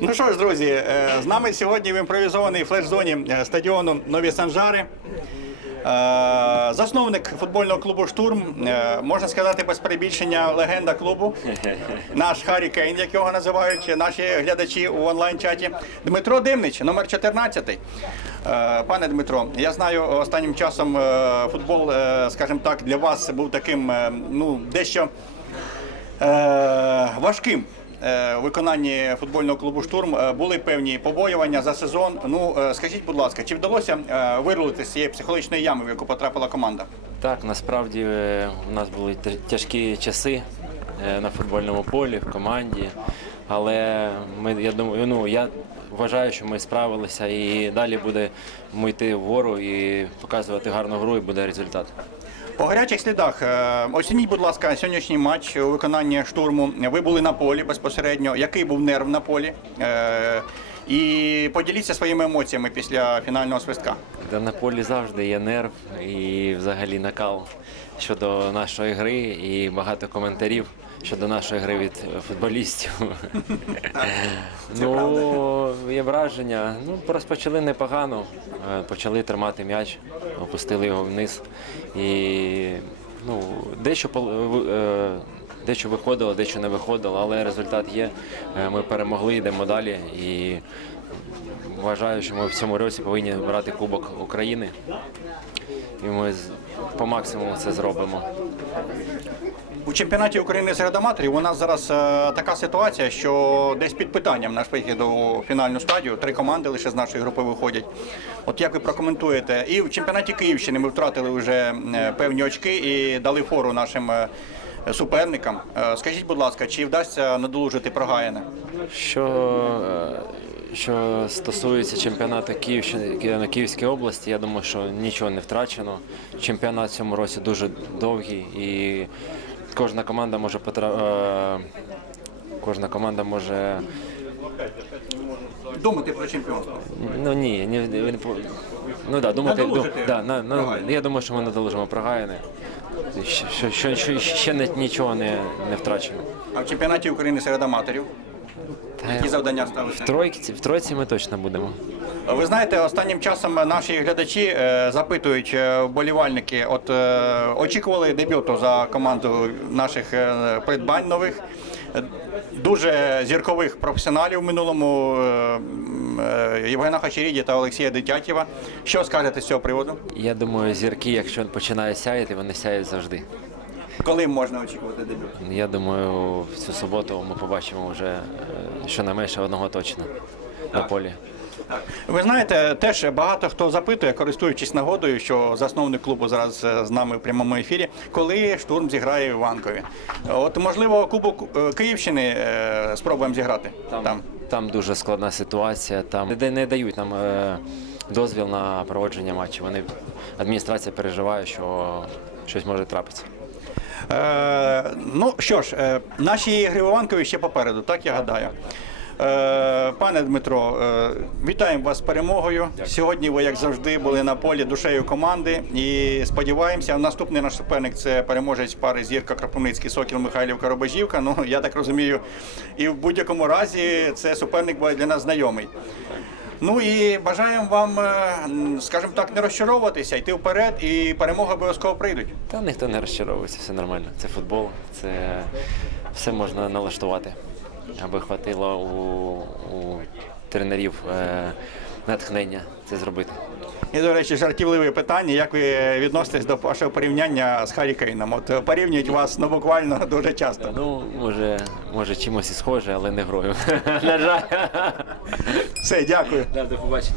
Ну що ж, друзі, е, з нами сьогодні в імпровізованій флеш-зоні е, стадіону Нові Санжари. Е, Засновник футбольного клубу Штурм, можна сказати, без перебільшення легенда клубу. Наш Харі Кейн, як його називають наші глядачі у онлайн-чаті. Дмитро Димнич, номер 14. Е, Пане Дмитро, я знаю, останнім часом футбол, скажімо так, для вас був таким, ну, дещо важким. Е, виконанні футбольного клубу Штурм е, були певні побоювання за сезон. Ну е, скажіть, будь ласка, чи вдалося вирулити з цієї психологічної ями, в яку потрапила команда? Так, насправді у нас були тяжкі часи на футбольному полі, в команді. Але ми, я думаю, ну я вважаю, що ми справилися і далі будемо йти вгору і показувати гарну гру, і буде результат. По гарячих слідах е, оцініть, будь ласка, сьогоднішній матч у виконанні штурму. Ви були на полі безпосередньо. Який був нерв на полі? Е, І поділіться своїми емоціями після фінального свистка. На полі завжди є нерв і взагалі накал щодо нашої гри, і багато коментарів щодо нашої гри від е, футболістів. ну, є враження. Ну, розпочали непогано, е, почали тримати м'яч, опустили його вниз. І ну, дещо в- е, Дещо виходило, дещо не виходило, але результат є. Е, Ми перемогли, йдемо далі. І Вважаю, що ми в цьому році повинні брати Кубок України. І ми по максимуму це зробимо. У чемпіонаті України серед аматорів у нас зараз е, така ситуація, що десь під питанням наш вихід у фінальну стадію. Три команди лише з нашої групи виходять. От як ви прокоментуєте? І в чемпіонаті Київщини ми втратили вже е, певні очки і дали фору нашим е, суперникам. Е, Скажіть, будь ласка, чи вдасться надолужити прогаяне? Що, е, що стосується чемпіонату Київщини на Київській області, я думаю, що нічого не втрачено. Чемпіонат в цьому році дуже довгий і кожна команда може потра... е, кожна команда може Думати про чемпіонство. Ну ні, ні, ви не по- ну да, думати, Надолужити да, на, на, Прогаяне. я думаю, що ми надолужимо прогаяне. Що, що, що, що ще не, нічого не, не втрачено. А в чемпіонаті України серед аматорів? Які завдання? В тройці, в тройці ми точно будемо. Ви знаєте, останнім часом наші глядачі е, запитують е, вболівальники, от е, очікували дебюту за команду наших е, придбань нових, дуже зіркових професіоналів в минулому е, е, Євгена Хачеріді та Олексія Дитятєва. Що скажете з цього приводу? Я думаю, зірки, якщо починають сяяти, вони сяють завжди. Коли можна очікувати дебют? Я думаю, в цю суботу ми побачимо вже е, щонайменше одного точно на полі. Ви знаєте, теж багато хто запитує, користуючись нагодою, що засновник клубу зараз е, з нами в прямому ефірі, коли штурм зіграє в Іванкові. От можливо, Кубок е, Київщини е, спробуємо зіграти там. Там дуже складна ситуація. Там не, не дають нам дозвіл на проводження матчів. Вони адміністрація переживає, що щось може трапитися. Е, ну що ж, е, наші ігри в Іванкові ще попереду, так я гадаю. Е, Пане Дмитро, е, вітаємо вас з перемогою. Сьогодні ви, як завжди, були на полі душею команди. І сподіваємося, наступний наш суперник це переможець пари зірка Кропивницький Сокіл Михайлівка Робежівка. Ну я так розумію, і в будь-якому разі це суперник буде для нас знайомий. Ну і бажаємо вам, е, скажімо так, не розчаровуватися, йти вперед, і перемоги обов'язково прийдуть. Та ніхто не розчаровується, все нормально. Це футбол, це все можна налаштувати, аби хватило у, у тренерів е, натхнення це зробити. І, до речі, жартівливе питання. Як ви відноситесь до вашого порівняння з Харі Кейном? От е, порівнюють вас ну, буквально дуже часто. Ну, може, може чимось і схоже, але не грою. На жаль. Все, дякую. До побачення.